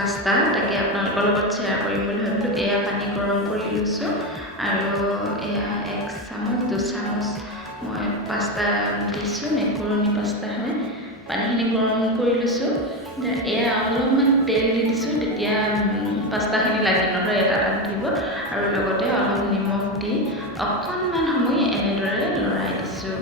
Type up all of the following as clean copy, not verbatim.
Pasta তাকে আপোনালোকৰ লগত শ্বেয়াৰ কৰিম বুলি ভাবিলোঁ। এয়া পানী গৰম কৰি লৈছোঁ আৰু এয়া 1 চামুচ 2 চামুচ মই পাস্তা দিছোঁ, মেকৰণি পাস্তা হয়। পানীখিনি গৰম কৰি লৈছোঁ। এয়া অলপমান তেল দি দিছোঁ, তেতিয়া পাস্তাখিনি লাগি নধৰে, এটা দিব আৰু লগতে অলপ নিমখ দি অকণমান সময় এনেদৰে লৰাই দিছোঁ।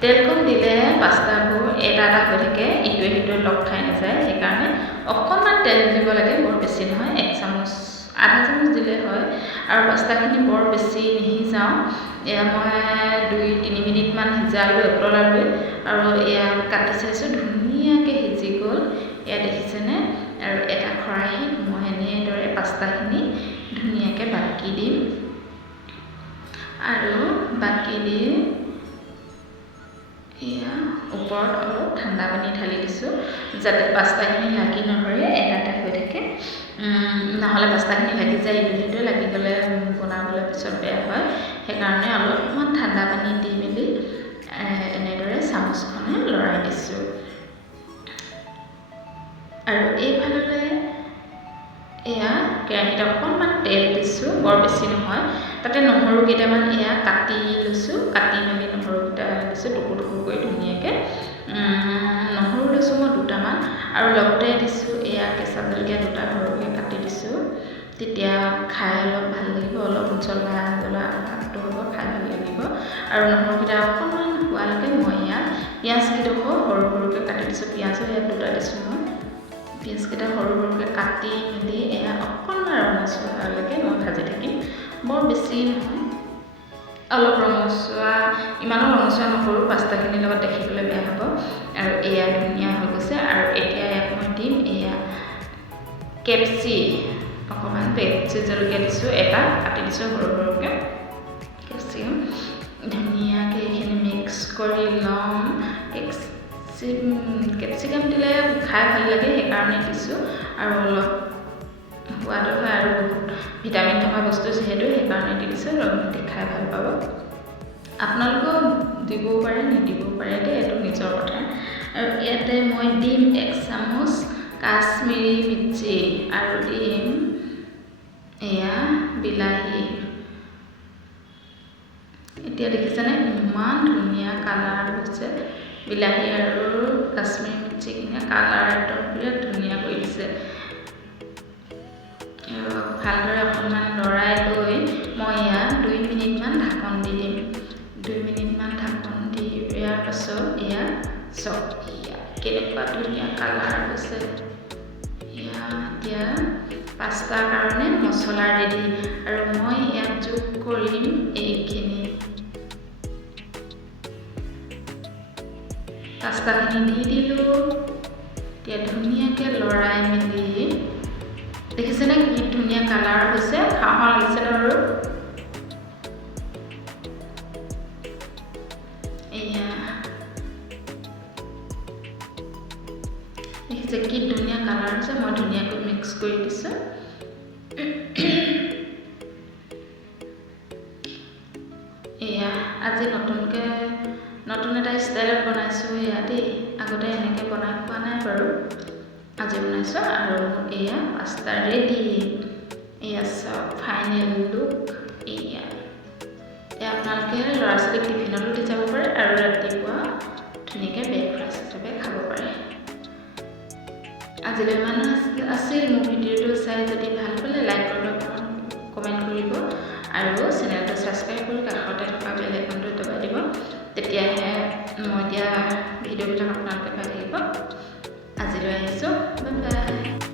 তেল কম দিলে পাস্তাবোৰ এটা হৈ থাকে, ইটোৱে সিটোৱে লগ খাই নাযায়, সেইকাৰণে অকণমান তেল দিব লাগে, বৰ বেছি নহয়, 1 চামুচ আধা চামুচ দিলে হয়। আৰু পাস্তাখিনি বৰ বেছি নিসিজাওঁ, এয়া মই 2-3 মিনিটমান সিজালোঁ উতলালৈ আৰু এয়া কাটি চাইছোঁ, ধুনীয়াকৈ সিজি গ'ল। এয়া দেখিছেনে? আৰু এটা খৰাহীত মই এনেদৰে পাস্তাখিনি ধুনীয়াকৈ বাকি দিম আৰু বাকি দি এয়া ওপৰত অলপ ঠাণ্ডা পানী ঢালি দিছোঁ, যাতে পাস্তাখিনি লাগি নধৰে, এটা হৈ থাকে। নহ'লে পাস্তাখিনি লাগি যায়, ইটো লাগি গ'লে বনাবলৈ পিছত বেয়া হয়। সেইকাৰণে অলপমান ঠাণ্ডা পানী দি মেলি এনেদৰে চামুচখনে লৰাই দিছোঁ। আৰু এইফালে এয়া কেৰাহীত অকণমান তেল দিছোঁ, বৰ বেছি নহয়। তাতে নহৰু কেইটামান এয়া কাটি লৈছোঁ, কাটি মেলি নহৰুকেইটা দিছোঁ টুকুৰ কৰি ধুনীয়াকৈ। নহৰু লৈছোঁ মই 2টামান আৰু লগতে দিছোঁ এয়া কেঁচা জলকীয়া 2টা সৰুকৈ কাটি দিছোঁ। তেতিয়া খাই অলপ ভাল লাগিব, অলপ জ্বলা ভাতটো হ'ব, খাই ভাল লাগিব। আৰু নহৰুকেইটা অকণমান হোৱালৈকে মই ইয়াত পিঁয়াজকেইডোখৰ সৰুকৈ কাটি দিছোঁ, পিঁয়াজো ইয়াত 2টা দিছোঁ মই। পিঁয়াজকেইটা সৰুকৈ কাটি মেলি এয়া অকণমান ৰঙচুৱা হোৱালৈকে মই ভাজি থাকিম, বৰ বেছি নহয়, অলপ ৰঙচুৱা, ইমানো ৰঙচুৱা নকৰোঁ, পাস্তাখিনিৰ লগত দেখিবলৈ বেয়া হ'ব। আৰু এয়া ধুনীয়া হৈ গৈছে। আৰু এতিয়া ইয়াত মই দিম এয়া অকণমান কেপচি জলকীয়া দিছোঁ, এটা কাটি দিছোঁ সৰুকৈ কেপচিকাম। ধুনীয়াকৈ এইখিনি মিক্স কৰি ল'ম। কেপচিকাম দিলে খাই ভাল লাগে, সেইকাৰণে দিছোঁ। আৰু অলপ সোৱাদো হয় আৰু বহুত ভিটামিন থকা বস্তু যিহেতু, সেইকাৰণে দি দিছোঁ, খাই ভাল পাব। আপোনালোকেও দিবও পাৰে, নিদিবও পাৰে দেই, এইটো নিজৰ কথা। আৰু ইয়াতে মই দিম 1 চামুচ কাশ্মীৰী মিৰ্চি আৰু দিম এয়া বিলাহী। এতিয়া দেখিছেনে ইমান ধুনীয়া কালাৰ হৈছে, বিলাহী আৰু কাশ্মীৰী মিৰ্চিখিনি কালাৰ একদম বিৰাট ধুনীয়া কৰি দিছে। ভালদৰে অকণমান লৰাই লৈ মই ইয়াত 2 মিনিটমান ঢাকন দি দিম। 2 মিনিটমান ঢাকন দি দিয়াৰ পাছত এয়া চাওক, কেনেকুৱা ধুনীয়া কালাৰ হৈছে। এতিয়া পাস্তাৰ কাৰণে মছলা ৰেডি, আৰু মই ইয়াত যোগ কৰিম এইখিনি। পাস্তাখিনি দি দিলোঁ, এতিয়া ধুনীয়াকৈ লৰাই মেলি দেখিছেনে কি ধুনীয়া কালাৰ হৈছে, খাওঁ লাগিছে আৰু এয়া দেখিছে কি ধুনীয়া কালাৰ হৈছে। মই ধুনীয়াকৈ মিক্স কৰি দিছোঁ। এয়া আজি নতুন এটা ষ্টাইলত বনাইছোঁ এয়া দেই, আগতে এনেকৈ বনাই খোৱা নাই বাৰু, আজি বনাইছোঁ। আৰু এয়া পাস্তা ৰেডি, এয়া চব ফাইনেল লুক। এয়া আপোনালোকে ল'ৰা ছোৱালীক টিফিনতো দি যাব পাৰে আৰু ৰাতিপুৱা ধুনীয়াকৈ ব্ৰেকফাষ্ট হিচাপে খাব পাৰে। আজিলৈ ইমান আছিল। মোৰ ভিডিঅ'টো চাই যদি ভাল পালে লাইক কৰিব, কমেণ্ট কৰিব আৰু চেনেলটো ছাবস্ক্ৰাইব কৰি কাষতে থকা বেল আইকনটো দবাই দিব, তেতিয়াহে মই দিয়া ভিডিঅ'বিলাক আপোনালোকে পাই থাকিব। আজিলৈ আহিছোঁ, বাই বাই।